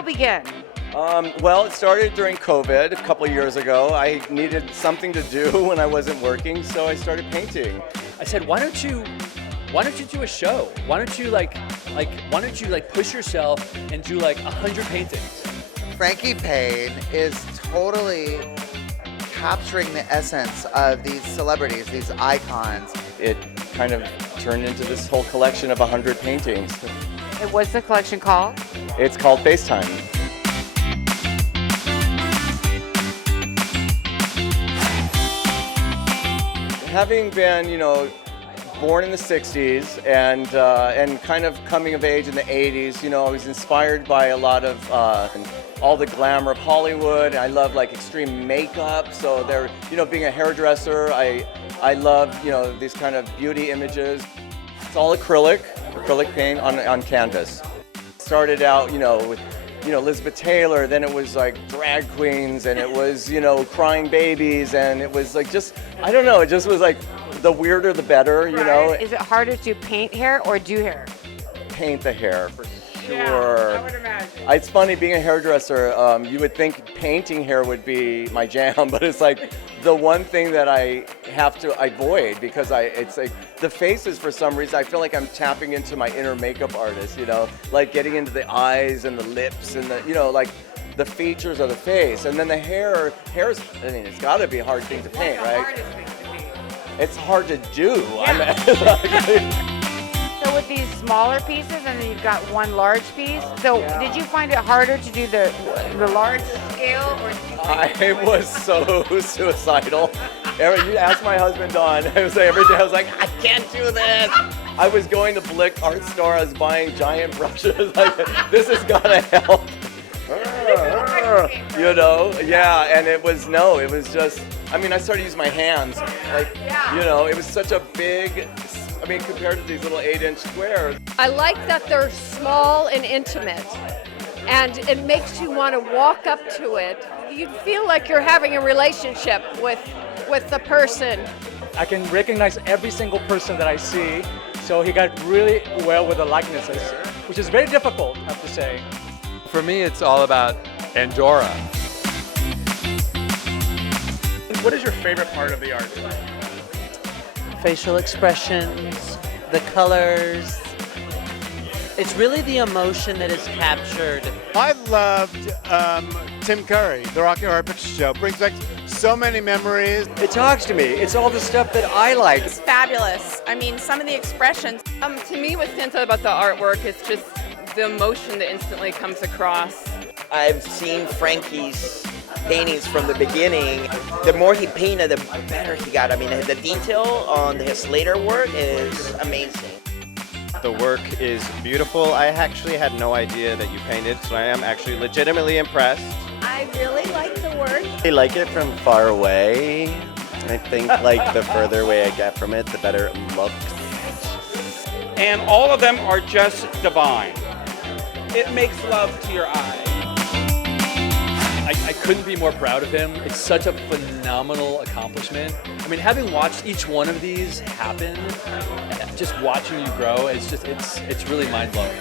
all begin? Well, it started during COVID a couple of years ago. I needed something to do when I wasn't working, so I started painting. I said, why don't you do a show? Why don't you push yourself and do 100 paintings? Frankie Payne is totally capturing the essence of these celebrities, these icons. It kind of turned into this whole collection of 100 paintings. And what's the collection called? It's called Facetime. Having been, born in the 60s and kind of coming of age in the 80s, I was inspired by a lot of all the glamour of Hollywood. I love extreme makeup. So being a hairdresser, I love, these kind of beauty images. It's all acrylic paint on canvas. Started out, with Elizabeth Taylor, then it was drag queens, and it was, crying babies, and it was I don't know, it just was the weirder the better, Is it harder to paint hair or do hair? Paint the hair, for sure. Yeah, I would imagine. It's funny, being a hairdresser, you would think painting hair would be my jam, but it's the one thing that I have to avoid because the faces, for some reason, I feel like I'm tapping into my inner makeup artist, getting into the eyes and the lips and the features of the face. And then the hair's, it's gotta be a hard thing to paint, right? Hardest thing to paint. It's hard to do. Yeah. So with these smaller pieces, and then you've got one large piece. So did you find it harder to do the large scale, or? I was so suicidal. You ask my husband Don. I was every day. I was I can't do this. I was going to Blick Art Store. I was buying giant brushes. This has gotta help. Yeah. And it was just. I started using my hands. It was such a big. Compared to these little 8-inch squares. I like that they're small and intimate, and it makes you want to walk up to it. You feel like you're having a relationship with the person. I can recognize every single person that I see, so he got really well with the likenesses, which is very difficult, I have to say. For me, it's all about Andorra. What is your favorite part of the art? Facial expressions, the colors. It's really the emotion that is captured. I loved Tim Curry, The Rocky Horror Picture Show. Brings back so many memories. It talks to me. It's all the stuff that I like. It's fabulous. Some of the expressions. To me, what stands out about the artwork is just the emotion that instantly comes across. I've seen Frankie's paintings from the beginning. The more he painted, the better he got. The detail on his later work is amazing. The work is beautiful. I actually had no idea that you painted, so I am actually legitimately impressed. I really like the work. I like it from far away. I think the further away I get from it, the better it looks. And all of them are just divine. It makes love to your eye. I couldn't be more proud of him. It's such a phenomenal accomplishment. Having watched each one of these happen, just watching you grow, it's really mind-blowing.